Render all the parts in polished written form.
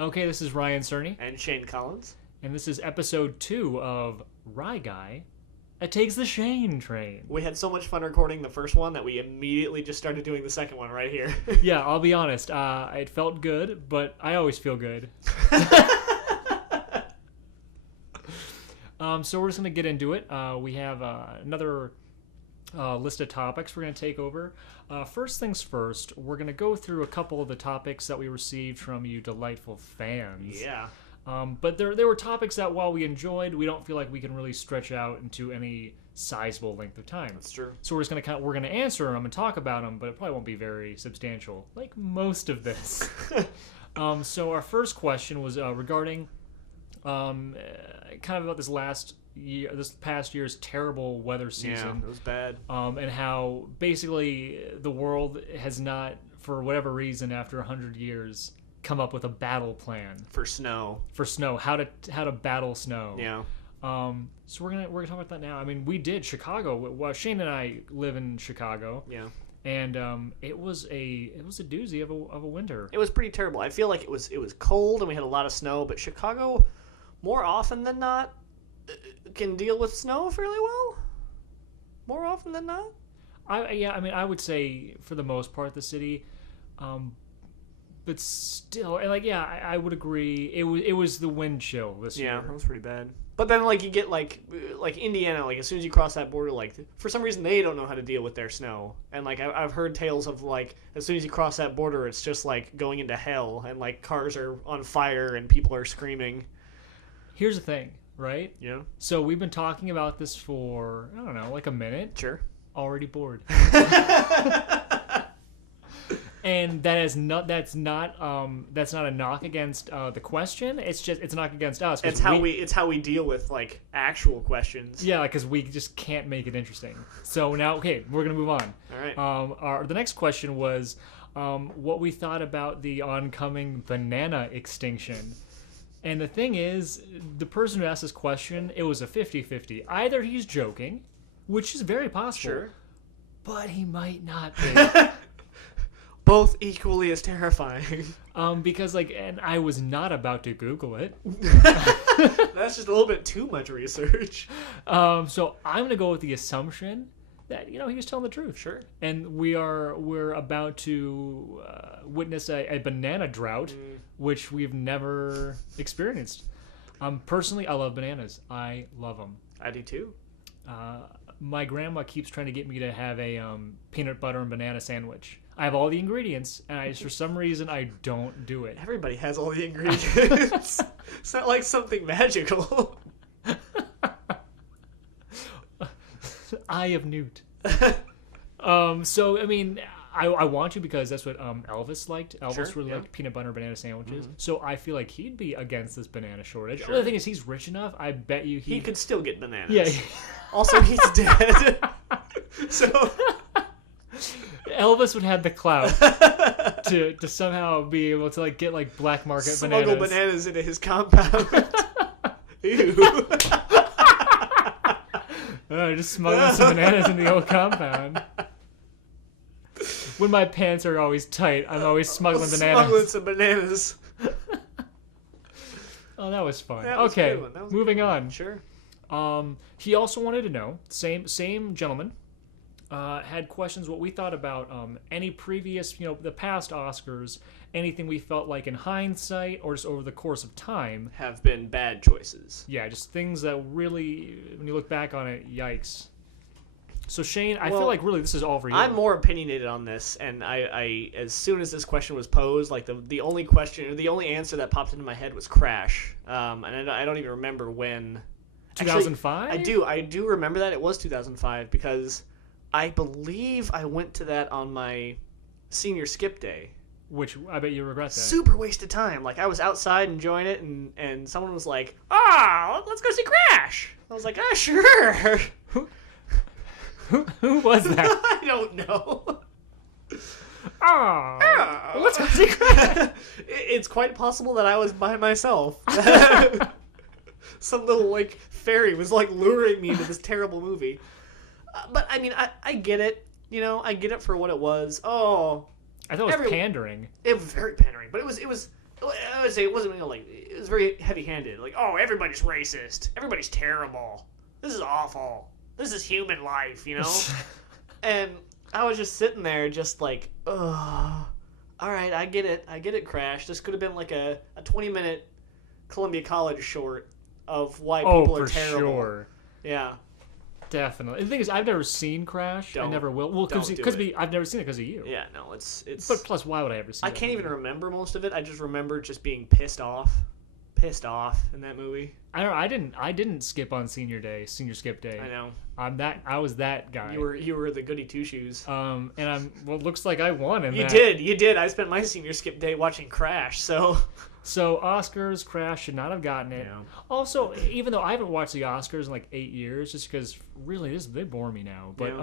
Okay, this is Ryan Cerny, And Shane Collins. and this is episode 2 of Rye Guy. It takes the Shane train. We had so much fun recording the first one that we immediately just started doing the second one right here. Yeah, I'll be honest. It felt good, but I always feel good. So we're just going to get into it. We have another list of topics we're going to take over. First things first, we're going to go through a couple of the topics that we received from you delightful fans. Yeah. But there were topics that, while we enjoyed, we don't feel like we can really stretch out into any sizable length of time. That's true. So we're just gonna answer them and talk about them, but it probably won't be very substantial, like most of this. So our first question was regarding kind of about this past year's terrible weather season. Yeah, it was bad. And how basically the world has not, for whatever reason, after 100 years, come up with a battle plan For snow. for snow, how to battle snow. Yeah. So we're gonna talk about that now. I mean, we did Chicago. Well, Shane and I live in Chicago, Yeah. and it was a doozy of a winter. It was pretty terrible. I feel like it was cold and we had a lot of snow, but Chicago, more often than not, can deal with snow fairly well. More often than not. I mean, I would say for the most part the city, but still, and I would agree. It was the wind chill this Yeah, year. that was pretty bad. But then, like, you get, like Indiana, like, as soon as you cross that border, like, for some reason, they don't know how to deal with their snow. And, like, I've heard tales of, like, as soon as you cross that border, it's just, like, going into hell. And, like, cars are on fire and people are screaming. Here's the thing, right? Yeah. So we've been talking about this for, I don't know, like a minute. Sure. Already bored. And that's not a knock against the question. It's a knock against us. It's how we deal with, like, actual questions. Yeah, because we just can't make it interesting. So now, okay, we're gonna move on. All right. The next question was what we thought about the oncoming banana extinction. And the thing is, the person who asked this question, it was a 50-50. Either he's joking, which is very possible, Sure. but he might not be. Both equally as terrifying. Because, and I was not about to Google it. That's just a little bit too much research. So I'm gonna go with the assumption that he was telling the truth. Sure. And we're about to witness a banana drought, which we've never experienced. Personally, I love bananas. I love them. I do too. My grandma keeps trying to get me to have a peanut butter and banana sandwich. I have all the ingredients, and for some reason, I don't do it. Everybody has all the ingredients. It's not like something magical. Eye of Newt. So, I mean, I want to because that's what Elvis liked. Elvis Sure, really yeah. liked peanut butter and banana sandwiches. So I feel like he'd be against this banana shortage. Sure. The thing is, he's rich enough. I bet you He could still get bananas. Yeah. Also, he's dead. So Elvis would have the clout to somehow be able to get black market smuggle bananas into his compound. Ew. Just smuggling some bananas in the old compound. When my pants are always tight, I'm always smuggling bananas. Smuggling some bananas. Oh, that was fun. That was a Okay, good one. That was a moving good one. on. Sure. He also wanted to know, same gentleman, had questions what we thought about any previous, the past Oscars, anything we felt like in hindsight or just over the course of time. Have been bad choices. Yeah, just things that really, when you look back on it, yikes. So Shane, I Well, feel like really this is all for you. I'm more opinionated on this, and I as soon as this question was posed, like the only question or the only answer that popped into my head was Crash, and I don't even remember when. 2005? Actually, I do remember that it was 2005 because I believe I went to that on my senior skip day. Which I bet you regret that. Super waste of time. Like, I was outside enjoying it, and someone was like, let's go see Crash. I was like, sure. Who was that? I don't know. Let's go see Crash. It's quite possible that I was by myself. Some little, fairy was, luring me into this terrible movie. But, I mean, I get it. I get it for what it was. Oh, I thought it was pandering. it was very pandering. But it was I would say it wasn't like it was very heavy-handed. Like, oh, everybody's racist. Everybody's terrible. This is awful. This is human life, you know. And I was just sitting there, just like, ugh. All right, I get it, Crash. This could have been like a 20-minute Columbia College short of why people are terrible. Sure. Yeah. Definitely. The thing is, I've never seen Crash. I never will. Well, because I've never seen it because of you. Yeah, no, it's. But plus, why would I ever see it? I can't even remember most of it. I just remember just being pissed off in that movie. I didn't skip on senior skip day. I know. I was that guy. You were the goody two shoes. And it looks like I won in that. You did. I spent my senior skip day watching Crash, so. So Oscars, Crash should not have gotten it. Yeah. Also, even though I haven't watched the Oscars in like 8 years, just because really they bore me now. But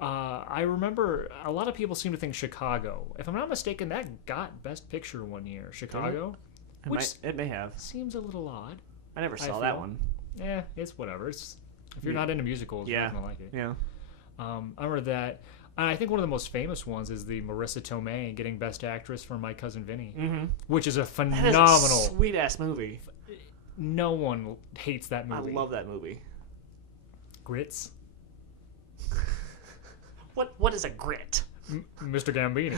I remember a lot of people seem to think Chicago. If I'm not mistaken, that got Best Picture one year. Chicago, it may have. Seems a little odd. I never saw that one. Yeah, it's whatever. It's if you're not into musicals, you're not gonna like it. Yeah. I remember that. And I think one of the most famous ones is the Marissa Tomei getting Best Actress for My Cousin Vinny, which is a phenomenal, sweet ass movie. No one hates that movie. I love that movie. Grits. What is a grit? Mr. Gambini.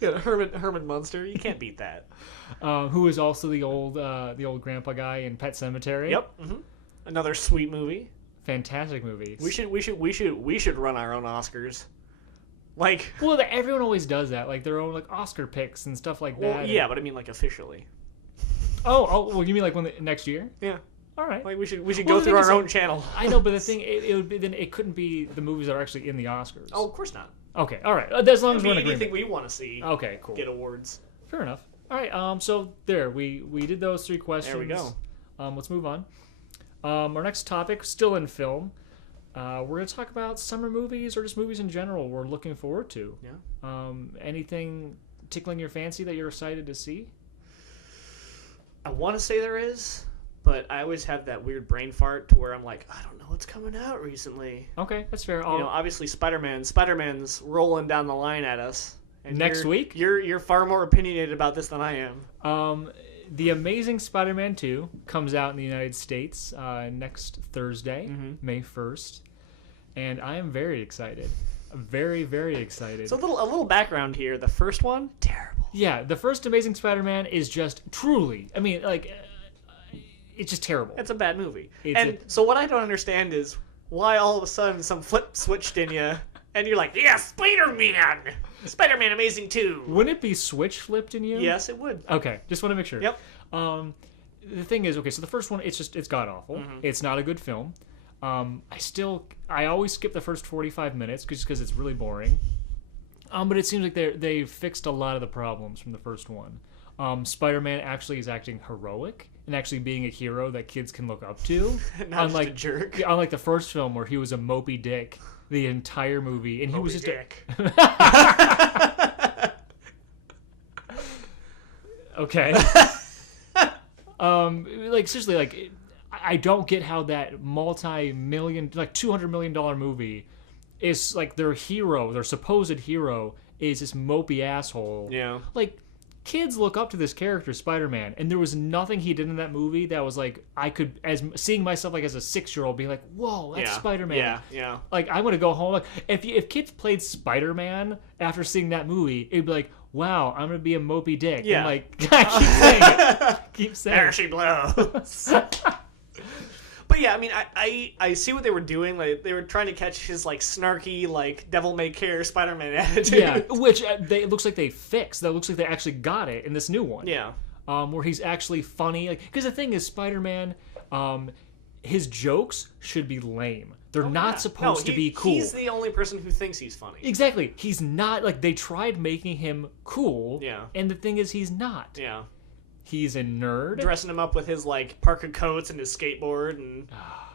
Yeah, Herman Munster. You can't beat that. Who is also the old grandpa guy in Pet Sematary. Yep. Another sweet movie. Fantastic movies. We should run our own Oscars. Like, well, everyone always does that, like their own like Oscar picks and stuff like that. Well, yeah, but I mean like officially. Oh, well, you mean like next year? Yeah. All right. Like we should go through our own channel. I know, but the thing it would be then it couldn't be the movies that are actually in the Oscars. Oh, of course not. Okay. All right. As long as we're in agreement. Anything we want to see. Okay. Cool. Get awards. Fair enough. All right. So there we did those 3 questions. There we go. Let's move on. Our next topic, still in film. We're going to talk about summer movies or just movies in general we're looking forward to. Yeah. Anything tickling your fancy that you're excited to see? I want to say there is, but I always have that weird brain fart to where I'm like, I don't know what's coming out recently. Okay, that's fair. Obviously Spider-Man's rolling down the line at us. And next week? You're far more opinionated about this than I am. The Amazing Spider-Man 2 comes out in the United States next Thursday, May 1st, and I am very excited. Very, very excited. So a little background here. The first one, terrible. Yeah, the first Amazing Spider-Man is just truly, I mean, like, it's just terrible. It's a bad movie. So what I don't understand is why all of a sudden some flip switched in you, and you're like, yeah, Spider-Man! Spider-Man Amazing 2! Wouldn't it be switch flipped in you? Yes, it would. Okay, just want to make sure. Yep. The thing is, okay, so the first one, it's god-awful. It's not a good film. I always skip the first 45 minutes just because it's really boring. But it seems like they fixed a lot of the problems from the first one. Spider-Man actually is acting heroic and actually being a hero that kids can look up to. Not just a jerk. Yeah, unlike the first film where he was a mopey dick the entire movie, and he was just dick. Okay. Like seriously, like I don't get how that multi-million, like $200 million movie is like their supposed hero is this mopey asshole. Yeah. Like kids look up to this character, Spider-Man, and there was nothing he did in that movie that was like I could, as seeing myself like as a 6-year-old, be like, whoa, that's Spider-Man. Yeah. Like I'm gonna go home. Like if kids played Spider-Man after seeing that movie, it'd be like, wow, I'm gonna be a mopey dick. Yeah. And like I keep saying it. Keep saying. There she blows. But yeah, I mean, I see what they were doing. Like they were trying to catch his like snarky, like devil may care Spider-Man attitude. Yeah, which it looks like they fixed. That looks like they actually got it in this new one. Yeah. Where he's actually funny. Like, because the thing is, Spider-Man, his jokes should be lame. They're not supposed to be cool. He's the only person who thinks he's funny. Exactly. He's not. Like they tried making him cool. Yeah. And the thing is, he's not. Yeah. He's a nerd. Dressing him up with his like parka coats and his skateboard, and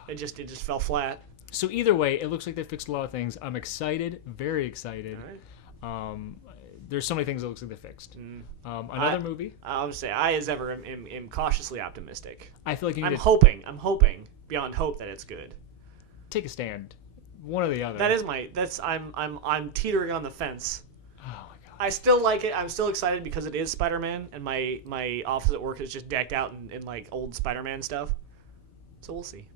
it just fell flat. So either way, it looks like they fixed a lot of things. I'm excited, very excited. All right. There's so many things that looks like they fixed. Another movie. I would say I, as ever, am cautiously optimistic. I feel like you need I'm hoping beyond hope that it's good. Take a stand, one or the other. I'm teetering on the fence. Oh my god. I still like it. I'm still excited because it is Spider-Man, and my office at work is just decked out in like old Spider-Man stuff. So we'll see.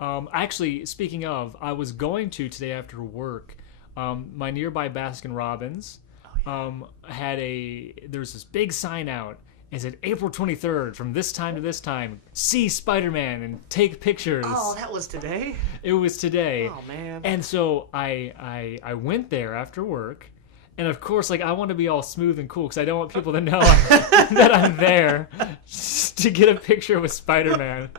Actually, speaking of, I was going to today after work. My nearby Baskin Robbins there's this big sign out. It said April 23rd from this time to this time. See Spider-Man and take pictures. Oh, that was today? It was today. Oh, man. And so I went there after work. And of course, like, I want to be all smooth and cool because I don't want people to know that I'm there to get a picture with Spider-Man.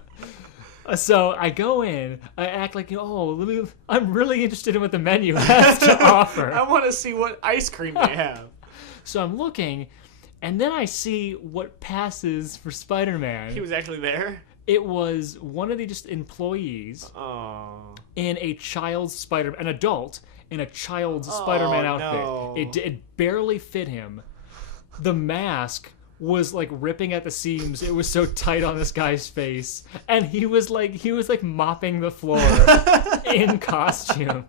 So I go in, I act like, I'm really interested in what the menu has to offer. I want to see what ice cream they have. So I'm looking, and then I see what passes for Spider-Man. He was actually there? It was one of the just employees in a child's Spider-Man, an adult in a child's Spider-Man outfit. No. It barely fit him. The mask was like ripping at the seams. It was so tight on this guy's face, and he was like mopping the floor in costume.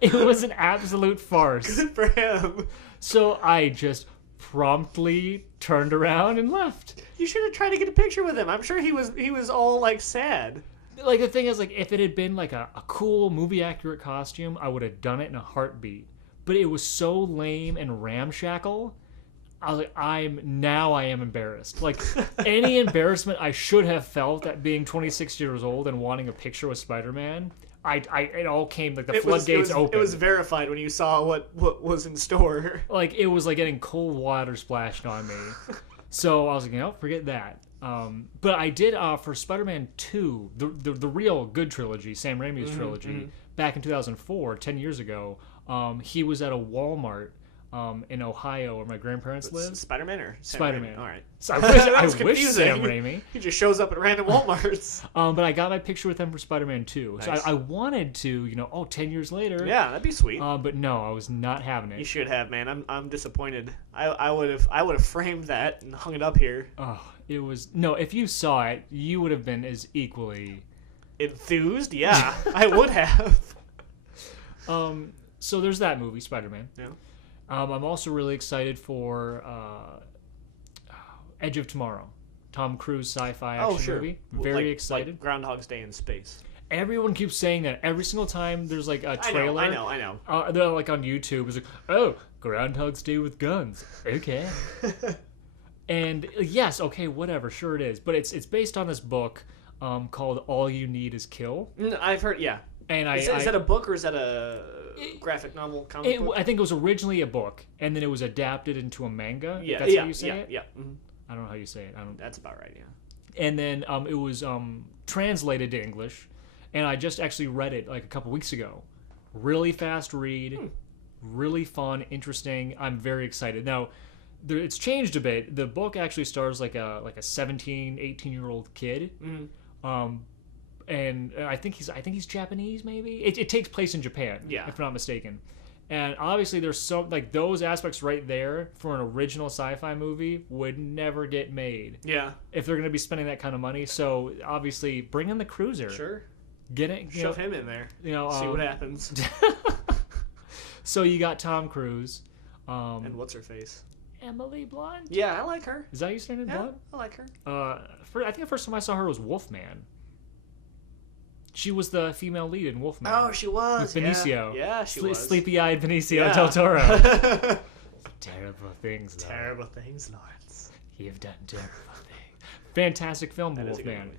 It was an absolute farce. Good for him. So I just promptly turned around and left. You should have tried to get a picture with him. I'm sure he was all like sad. Like, the thing is, like, if it had been like a cool movie accurate costume, I would have done it in a heartbeat. But it was so lame and ramshackle. I was like, I am embarrassed. Like, any embarrassment I should have felt at being 26 years old and wanting a picture with Spider-Man, it all came, like, the floodgates opened. It was verified when you saw what was in store. Like, it was like getting cold water splashed on me. So I was like, forget that. But I did, for Spider-Man 2, the real good trilogy, Sam Raimi's trilogy, back in 2004, 10 years ago, he was at a Walmart in Ohio where my grandparents live. Spider-Man or Sam Spider-Man. Raimi? All right. So I was wish Sam confusing. Raimi. He just shows up at random Walmarts. But I got my picture with him for Spider-Man 2. Nice. So I wanted to, 10 years later. Yeah, that'd be sweet. But no, I was not having it. You should have, man. I'm disappointed. I would have framed that and hung it up here. Oh, it was if you saw it, you would have been as equally enthused. Yeah, I would have. So there's that movie, Spider-Man. Yeah. I'm also really excited for Edge of Tomorrow, Tom Cruise sci-fi action movie. Very excited. Like Groundhog's Day in space. Everyone keeps saying that every single time there's like a trailer. I know. They're like on YouTube. It's like, Groundhog's Day with guns. Okay. And yes, okay, whatever, sure it is. But it's based on this book called All You Need Is Kill. I've heard, yeah. And is that a book or is that a graphic novel comic book? I think it was originally a book, and then it was adapted into a manga. Yeah, that's how you say it? Yeah. Mm-hmm. I don't know how you say it. That's about right, yeah. And then it was translated to English, and I just actually read it like a couple weeks ago. Really fast read, really fun, interesting. I'm very excited. Now, it's changed a bit. The book actually stars like a 17, 18-year-old kid. Mm-hmm. And I think he's Japanese, maybe. It takes place in Japan, if I'm not mistaken. And obviously, there's so those aspects right there for an original sci-fi movie would never get made. Yeah. If they're going to be spending that kind of money, so obviously, bring in the cruiser. Sure. Get it. Shove him in there. See what happens. So you got Tom Cruise. And what's her face? Emily Blunt. Yeah, I like her. Is that you saying it, Blunt? I like her. I think the first time I saw her was Wolfman. She was the female lead in Wolfman. Oh, she was. With Benicio. Yeah, she was. Sleepy-eyed Benicio del Toro. Terrible things, Lord. Terrible things, Lawrence. You've done terrible things. Fantastic film, Wolfman.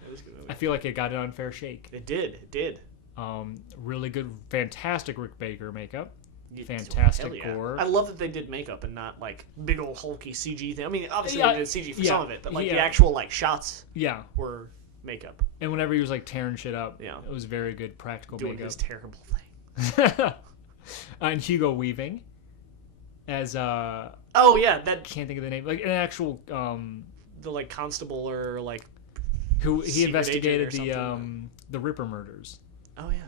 I feel like it got an unfair shake. It did. Really good, fantastic Rick Baker makeup. Fantastic gore. I love that they did makeup and not like big old hulky CG thing. I mean, obviously they did CG for some of it, but like the actual like shots were makeup. And whenever he was like tearing shit up, it was very good practical doing makeup. This terrible thing. And Hugo Weaving as that can't think of the name, like an actual the like constable or like who he investigated the Ripper murders. Oh yeah.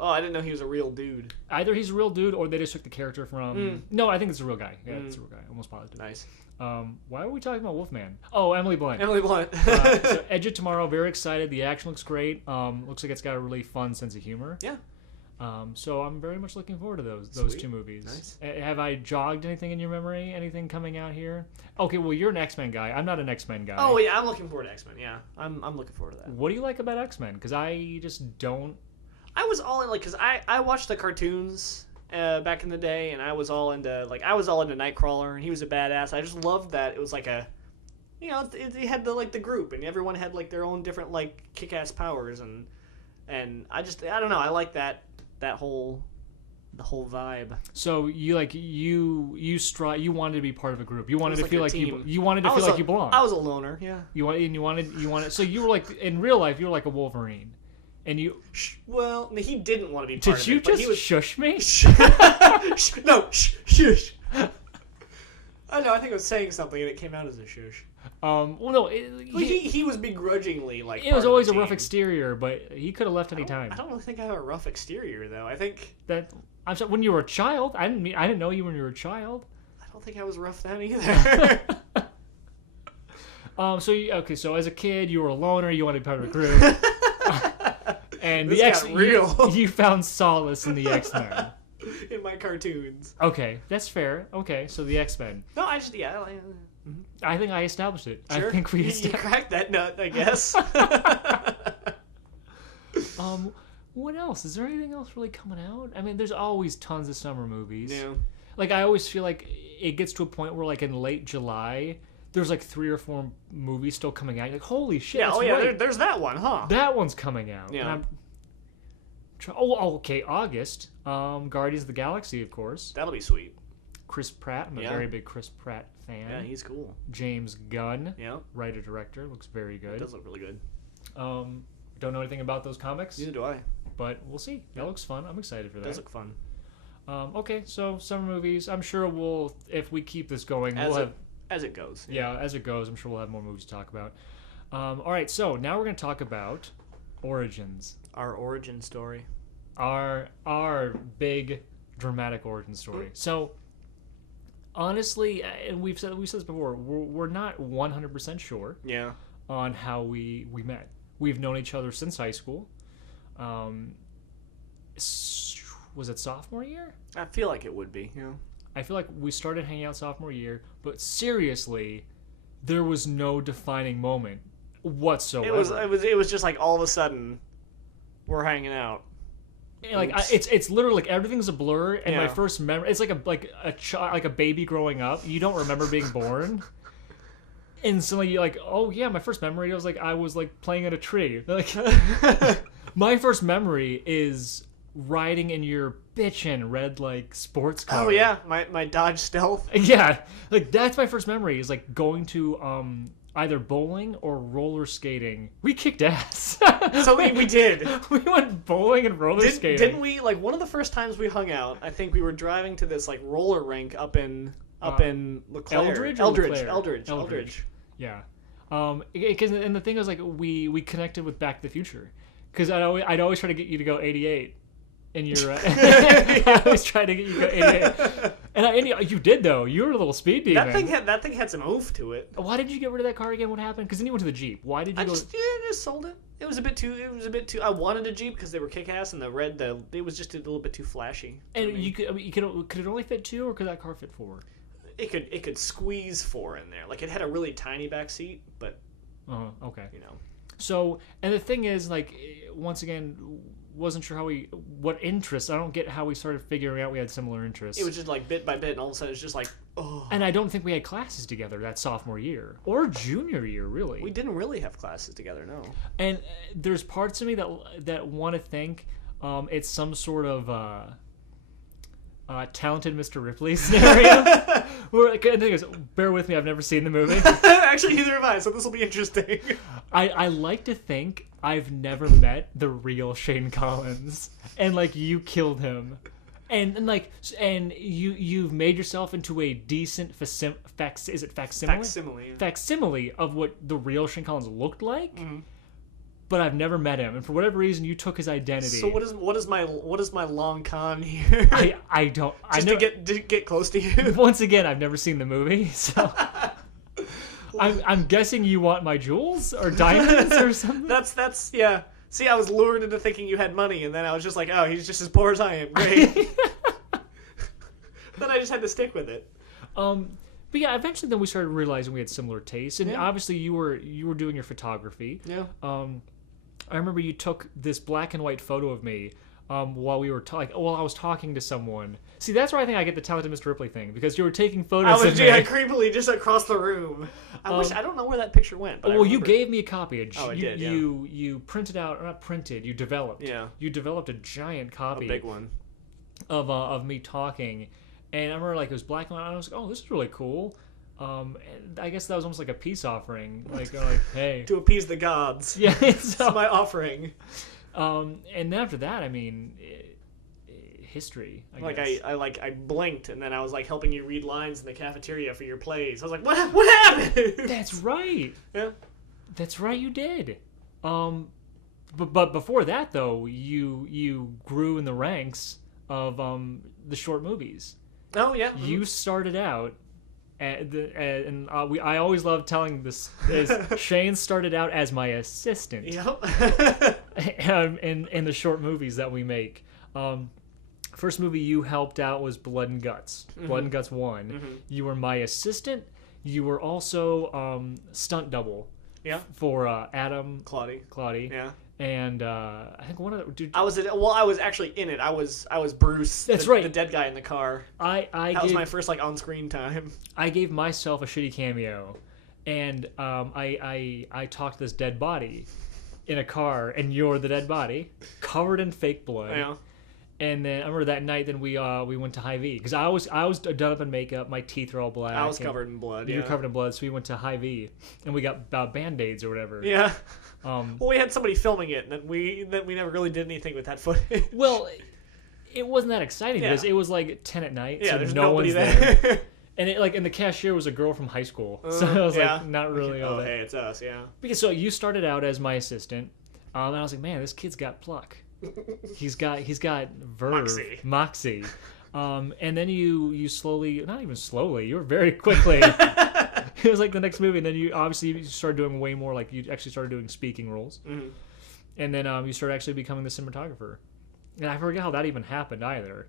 I didn't know he was a real dude. Either he's a real dude or they just took the character from. No, I think it's a real guy. Yeah, it's a real guy. Almost positive. Nice. Why are we talking about Wolfman? Oh, Emily Blunt. So Edge of Tomorrow, very excited. The action looks great. Looks like it's got a really fun sense of humor. Yeah. So I'm very much looking forward to those Sweet. two movies. Nice. Have I jogged anything in your memory? Anything coming out here? Okay, well you're an X-Men guy. I'm not an X-Men guy. Oh yeah, I'm looking forward to X-Men. Yeah, I'm looking forward to that. What do you like about X-Men? Because I just don't. I was all in, like, because I watched the cartoons back in the day, and I was all into Nightcrawler, and he was a badass. I just loved that it was like a, it had the group, and everyone had like their own different like kick-ass powers, and I don't know, I like the whole vibe. So you wanted to be part of a group. You wanted to like feel a like team. you wanted to feel like you belonged. I was a loner, yeah. You wanted. So you were like in real life, you were like a Wolverine, and you. Well, he didn't want to be part Did of you it, but just he was, shush me? no, shush. I know. I think I was saying something, and it came out as a shush. Well, no. He was begrudgingly like. It was part of always the a rough team. exterior, but he could have left any time. I don't really think I have a rough exterior, though. I think That I'm sorry, when you were a child. I didn't know you when you were a child. I don't think I was rough then either. So as a kid, you were a loner. You wanted to be part of a group, and This the X. got real. You found solace in the X-Men. In my cartoons. Okay, that's fair. Okay, so the X-Men. No, I just I think I established it. sure. I think we You established. cracked that nut, I guess. What else? Is there anything else really coming out? I mean, there's always tons of summer movies. Yeah. Like I always feel like it gets to a point where like in late July, there's like 3 or 4 movies still coming out. You're like, holy shit! Yeah. that's Oh yeah. right. There's that one, huh? That one's coming out. Yeah. And okay. August. Guardians of the Galaxy, of course. That'll be sweet. Chris Pratt. I'm a Yeah. very big Chris Pratt fan. Yeah, he's cool. James Gunn, Yeah. writer director, looks very It good. does look really good. Don't know anything about those comics, Neither do I. It but we'll see. That looks fun. I'm excited for that. does look fun. Okay, so summer movies. I'm sure if we keep this going, we'll have. As it goes. Yeah, as it goes, I'm sure we'll have more movies to talk about. All right, so now we're going to talk about Origins. Our origin story. Our big dramatic origin story. So honestly, and we've said this before, we're not 100% sure Yeah. on how we met. We've known each other since high school. Was it sophomore year? I feel like it would be. Yeah. I feel like we started hanging out sophomore year, but seriously, there was no defining moment whatsoever. It was just like all of a sudden, we're hanging out. Like Oops. it's literally like everything's a blur, and my Yeah. first memory, it's like a baby growing up. You don't remember being born, and suddenly you're like, oh yeah, my first memory was like I was like playing at a tree. Like my first memory is riding in your bitchin' red like sports car. Oh yeah, my Dodge Stealth. Yeah, like that's my first memory is like going to either bowling or roller skating. We kicked ass. So we did. We went bowling and roller skating. Didn't we? Like one of the first times we hung out, I think we were driving to this like roller rink up in Leclerc. Eldridge or Leclerc? Eldridge. Yeah. Because and the thing was like we connected with Back to the Future, because I'd always try to get you to go 88. And you're I always try to get you to go 88. And you did though. You were a little speed demon. That thing had some oomph to it. Why did you get rid of that car again? What happened? Because then you went to the Jeep. Why did you I go? just sold it. It was a bit too. I wanted a Jeep because they were kick-ass, and it was just a little bit too flashy. And you could it only fit 2, or could that car fit 4? It could squeeze 4 in there. Like it had a really tiny back seat, but Oh, okay. you know. So, and the thing is, like, once again, wasn't sure what interests. I don't get how we started figuring out we had similar interests. It was just like bit by bit, and all of a sudden it's just like, oh. And I don't think we had classes together that sophomore year or junior year, really. We didn't really have classes together, no. And there's parts of me that want to think it's some sort of talented Mr. Ripley scenario. Where, the thing is, bear with me, I've never seen the movie. Actually, neither have I, so this will be interesting. I like to think I've never met the real Shane Collins, and like you killed him, and you've made yourself into a decent facsimile? Yeah. Facsimile of what the real Shane Collins looked like. Mhm. But I've never met him, and for whatever reason, you took his identity. So what is my long con here? I don't. Just to get close to you. Once again, I've never seen the movie, so I'm guessing you want my jewels or diamonds or something. That's yeah. See, I was lured into thinking you had money, and then I was just like, oh, he's just as poor as I am. Great. Then I just had to stick with it. But yeah, eventually then we started realizing we had similar tastes, and Yeah. obviously you were doing your photography. Yeah. I remember you took this black and white photo of me while we were while I was talking to someone. See, that's where I think I get the Talented Mr. Ripley thing, because you were taking I photos was of me. creepily just across the room. I don't know where that picture went. But I Well, you remember. gave me a copy. Oh, I did, yeah. You printed out, or not printed. You developed. Yeah. You developed a giant a copy big one. of me talking, and I remember like it was black and white. And I was like, oh, this is really cool. And I guess that was almost like a peace offering, like hey, To appease the gods. yeah. It's So, my offering. and then after that, I mean, history. I guess. I blinked, and then I was like helping you read lines in the cafeteria for your plays. I was like, what happened? That's right. Yeah. That's right. You did. But before that though, you grew in the ranks of the short movies. Oh yeah. You started out. I always love telling this. Is Shane started out as my assistant Yep. in the short movies that we make. First movie you helped out was Blood and Guts. Blood and Guts 1. You were my assistant. You were also stunt double Yeah. for Adam Claudie. Yeah. and I think one of the dude. I was actually in it. I was Bruce. That's right. The dead guy in the car. That was gave, my first like on-screen time. I gave myself a shitty cameo, and I talked this dead body in a car, and you're the dead body, covered in fake blood. Yeah. And then I remember that night. Then we went to Hy-Vee because I was done up in makeup. My teeth are all black. I was covered in blood. You Yeah. were covered in blood, so we went to Hy-Vee, and we got Band-Aids or whatever. Yeah. Um, Well, we had somebody filming it, and then we never really did anything with that footage. well, it wasn't that exciting because Yeah. it was like 10 at night, Yeah, so there's no nobody one's there. there. And and the cashier was a girl from high school, so I was yeah. like not really all Oh, that. hey, it's us. Yeah. Because so you started out as my assistant, and I was like, man, this kid's got pluck. He's got verve, moxie. And then you slowly, not even slowly, you were very quickly. It was like the next movie, and then you started doing way more. Like you actually started doing speaking roles, and then you started actually becoming the cinematographer. And I forget how that even happened either.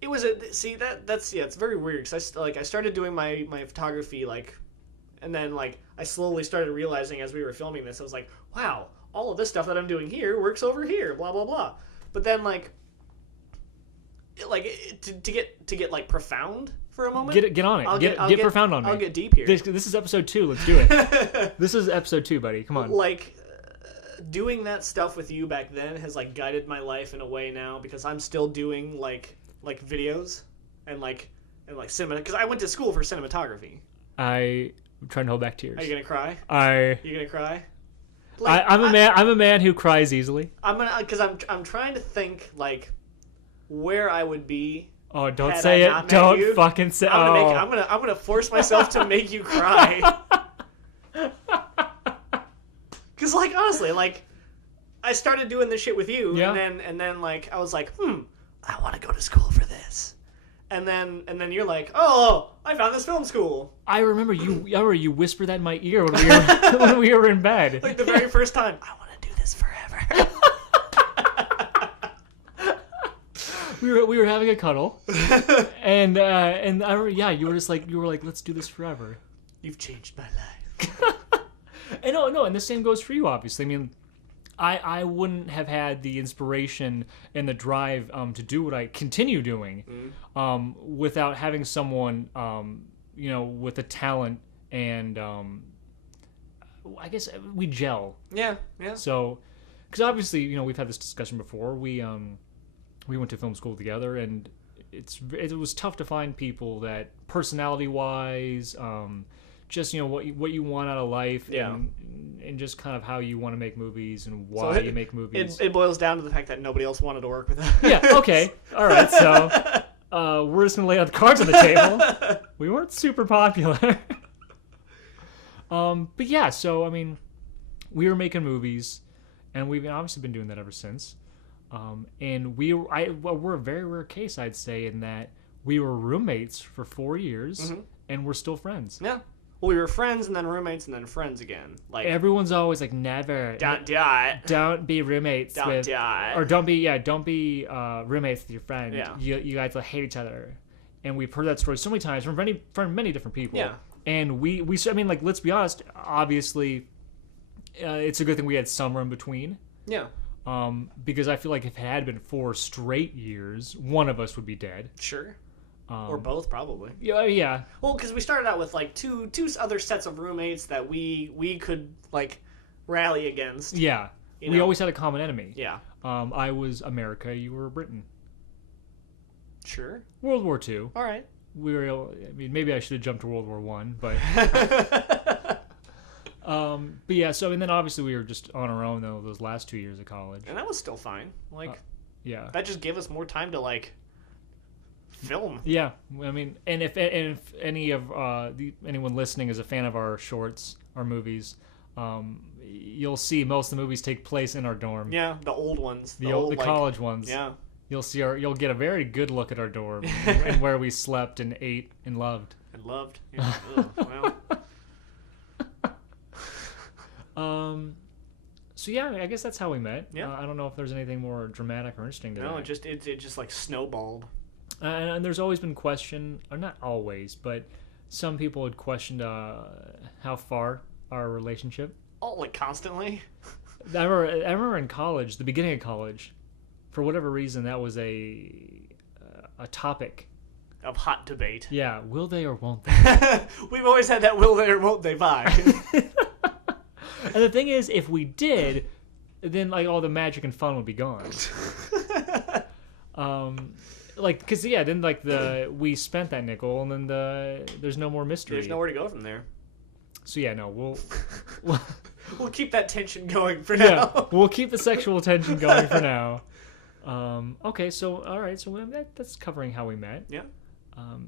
It was it's very weird because I started doing my photography and then I slowly started realizing as we were filming this, I was like, wow, all of this stuff that I'm doing here works over here, blah blah blah. But then to get like profound for a moment, Get on it. I'll Get profound on me. I'll get deep here. This is episode 2. Let's do it. This is episode 2, buddy. Come on. Doing that stuff with you back then has guided my life in a way now because I'm still doing like videos and cinema because I went to school for cinematography. I'm trying to hold back tears. Are you gonna cry? You gonna cry? I'm a man who cries easily. I'm trying to think where I would be. Oh, don't had say I it! not met Don't you. fucking say. I'm gonna force myself to make you cry. Because honestly, I started doing this shit with you, Yeah. and then I was like, I want to go to school for this, and then you're like, oh, I found this film school. I remember you whispered that in my ear when we were in bed. The very first time, I want to do this forever. We were having a cuddle, and I remember, you were just you were like, let's do this forever. You've changed my life. And no, and the same goes for you, obviously. I mean, I wouldn't have had the inspiration and the drive to do what I continue doing without having someone, with the talent and I guess we gel. Yeah. So, because obviously, we've had this discussion before. We went to film school together, and it was tough to find people that personality-wise, just what you want out of life, and just kind of how you want to make movies and why you make movies. It boils down to the fact that nobody else wanted to work with us. Yeah. Okay. All right. So we're just gonna lay out the cards on the table. We weren't super popular. But yeah. So I mean, we were making movies, and we've obviously been doing that ever since. And we're a very rare case, I'd say, in that we were roommates for 4 years, and we're still friends. Yeah. Well, we were friends and then roommates and then friends again. Like Everyone's always like, never. Don't be roommates with. Or don't be roommates with your friend. Yeah. You guys will hate each other. And we've heard that story so many times from many different people. Yeah. And I mean, like, let's be honest. Obviously, it's a good thing we had summer in between. Yeah. Because I feel like if it had been 4 straight years, one of us would be dead. Sure. Or both, probably. Yeah. Well, because we started out with like two other sets of roommates that we could like rally against. Yeah. You We know? always had a common enemy. Yeah. I was America. You were Britain. Sure. World War II. All right. I mean, maybe I should have jumped to World War One, but but yeah. So and then obviously we were just on our own though those last 2 years of college. And that was still fine. Like Yeah. that just gave us more time to like film. Yeah. I mean, and if any of anyone listening is a fan of our shorts, our movies, you'll see most of the movies take place in our dorm. Yeah, the old ones. The old, like, college ones. Yeah. You'll get a very good look at our dorm and where we slept and ate and loved. And loved. Yeah. Ugh, well. So yeah, I guess that's how we met. Yeah. I don't know if there's anything more dramatic or interesting to No, that. it just like snowballed. And there's always been question, or not always, but some people had questioned how far our relationship. Oh, like constantly. I remember in college, the beginning of college, for whatever reason, that was a topic. Of hot debate. Yeah, will they or won't they? We've always had that will they or won't they vibe. And the thing is, if we did, then like all the magic and fun would be gone. Like, cause yeah, then like we spent that nickel, and then there's no more mystery. There's nowhere to go from there. So yeah, no, we'll We'll keep that tension going for now. we'll keep the sexual tension going for now. Okay, so all right, so that's covering how we met. Yeah.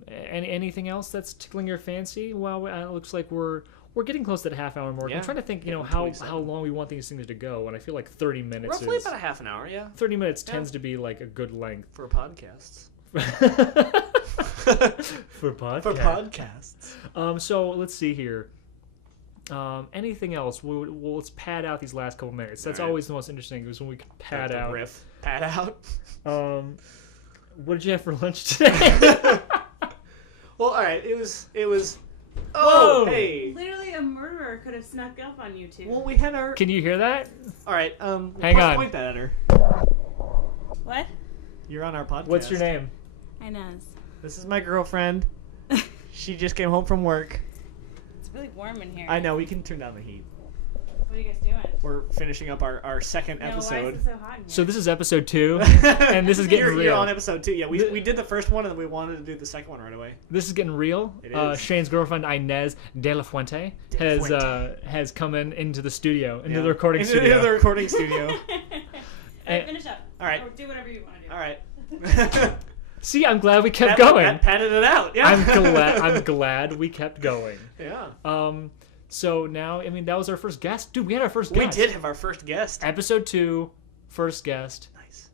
Anything else that's tickling your fancy? Well, it looks like we're getting close to the half-hour mark. Yeah. I'm trying to think, Getting how 27. long we want these things to go, and I feel like 30 minutes Roughly is about a half an hour, yeah. 30 minutes tends to be like a good length For podcasts. for podcasts. For podcasts. So let's see here. Anything else? Let's pad out these last couple minutes. That's All right. always the most interesting, is when we can pad The out. riff. Pad out. What did you have for lunch today? Well, all right. It was. Whoa! Oh, hey. Literally, a murderer could have snuck up on you two. Well, we had our. Can you hear that? All right. Hang on. Point that at her. What? You're on our podcast. What's your name? Inez. This is my girlfriend. She just came home from work. It's really warm in here. I know. We can turn down the heat. What are you guys doing? We're finishing up our second No, why episode. is it so hot in here? So this is episode 2, and this is getting real. You're on episode 2. Yeah, we did the first one and then we wanted to do the second one right away. This is getting real. It is. Shane's girlfriend Inez De La Fuente has come into the studio, into Yeah. the recording Into studio. the recording studio. Alright, finish up. All right. Or do whatever you want to do. All right. See, I'm glad we kept going. That padded it out. Yeah. I'm glad we kept going. Yeah. So now, I mean, that was our first guest. Dude, we had our first We guest. did have our first guest. Episode 2, first guest. Nice.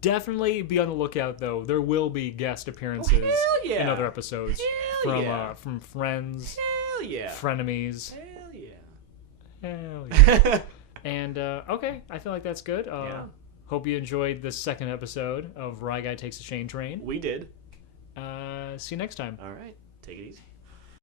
Definitely be on the lookout, though. There will be guest appearances hell yeah. in other episodes Hell from yeah. from friends, Hell yeah. frenemies. Hell yeah. Hell yeah. And okay, I feel like that's good. Yeah. Hope you enjoyed this second episode of Rye Guy Takes a Shane Train. We did. See you next time. All right. Take it easy.